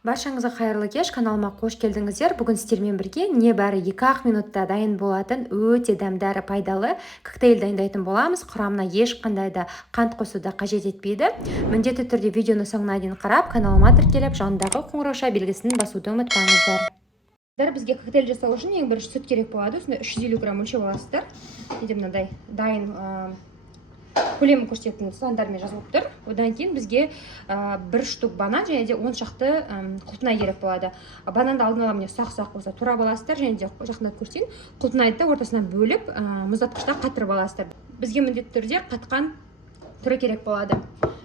Баршаңызға қайырлы кеш, каналыма қош келдіңіздер. Бүгін сіздермен бірге небәрі 2-ақ минутта дайын болатын өте дәмді әрі пайдалы коктейль дайындайтын боламыз. Құрамына ешқандай да қант қосуды қажет етпейді. Міндетті түрде видеоны соңына дейін қарап, каналыма тіркеліп, жанындағы қоңырауша белгісін басуды ұмытпаңыздар. Бізге коктейль жасау үшін ең бірінші сүт керек болады. Осында 350 грамм өлшеп аласыздар. Мынандай дайын көлемі көрсететін сандармен жазылып тұр. Одан кейін бізге бір штук банан және де 10 шақты құлпынай керек болады. Бананды алдын ала ұсақ-ұсақ болса турап аласыздар, және де жақындап көрсетейін. Құлпынайды ортасынан бөліп, мұздатқышта қатырып аласыздар. Бізге міндетті түрде қатқан түрі керек болады.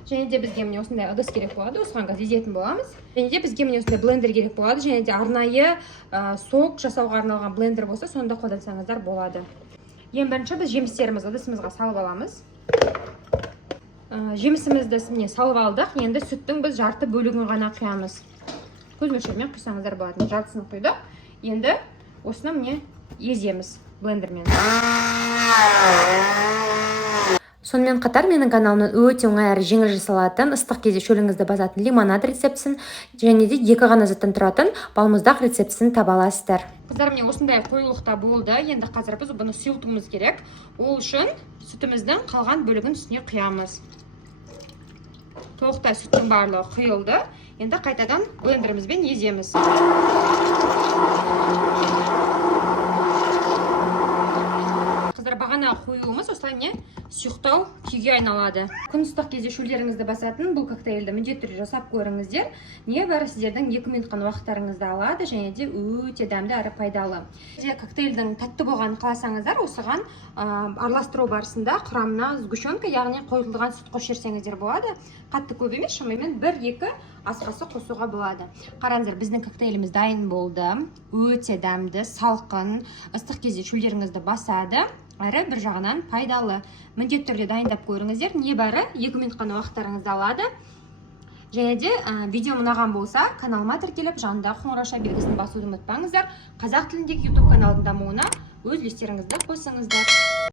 Және де бізге осындай ыдыс керек болады, осыған газ езетін боламыз. Және де бізге осындай блендер керек болады, және де арнайы сок жасауға арналған блендер болса, сонда қолдансаңыздар болады. Ең бірінші біз жемістерімізді ыдысымызға салып аламыз. Жемісімізді салып алдық. Енді сүттің біз жарты бөлігін ғана құямыз. Көз мөлшермен құйсаңыздар болады. Жартысын құйдық. Енді осыны еземіз блендермен. Сонымен қатар менің каналымнан өте оңай әрі жеңіл жасалатын, ыстық кезде шөліңізді басатын лимонад рецептісін және де 2 ғана заттан тұратын балмұздақ рецептісін таба аласыздар. Қыздар, осындай қоюлықта болды. Енді қазір біз бұны сұйылтуымыз керек. Ол үшін сүтіміздің қалған бөлігін үстіне құямыз. Толықтай сүттің барлығы құйылды. Енді қайтадан блендерімізбен еземіз. Қыздар, бағана қоюымыз осылай сұйықтау күйге айналады. Күн ыстық кезде шөлдеріңізді басатын бұл коктейльді міндетті түрде жасап көріңіздер. Небәрі сіздердің 2 минут қана уақыттарыңызды алады, және де өте дәмді әрі пайдалы. Коктейльдің тәтті болғанын қаласаңыздар, осыған араластыру барысында құрамына сгущенка, яғни қойылған сүт қосып жіберсеңіздер болады. Қатты көп емес, шамамен 1-2 ас қасық қосуға болады. Қараңыздар, біздің коктейліміз дайын болды. Өте дәмді, салқын, ыстық кезде шөлдеріңізді басады. Әрі бір жағынан пайдалы. Міндетті түрде дайындап көріңіздер. Небәрі 2 минут қана уақыттарыңызды алады. Және де видео ұнаған болса, каналыма тіркеліп, жанында қоңырауша белгісін басуды ұмытпаңыздар. Қазақ тіліндегі YouTube каналының дамуына өз үлестеріңізді қосыңыздар.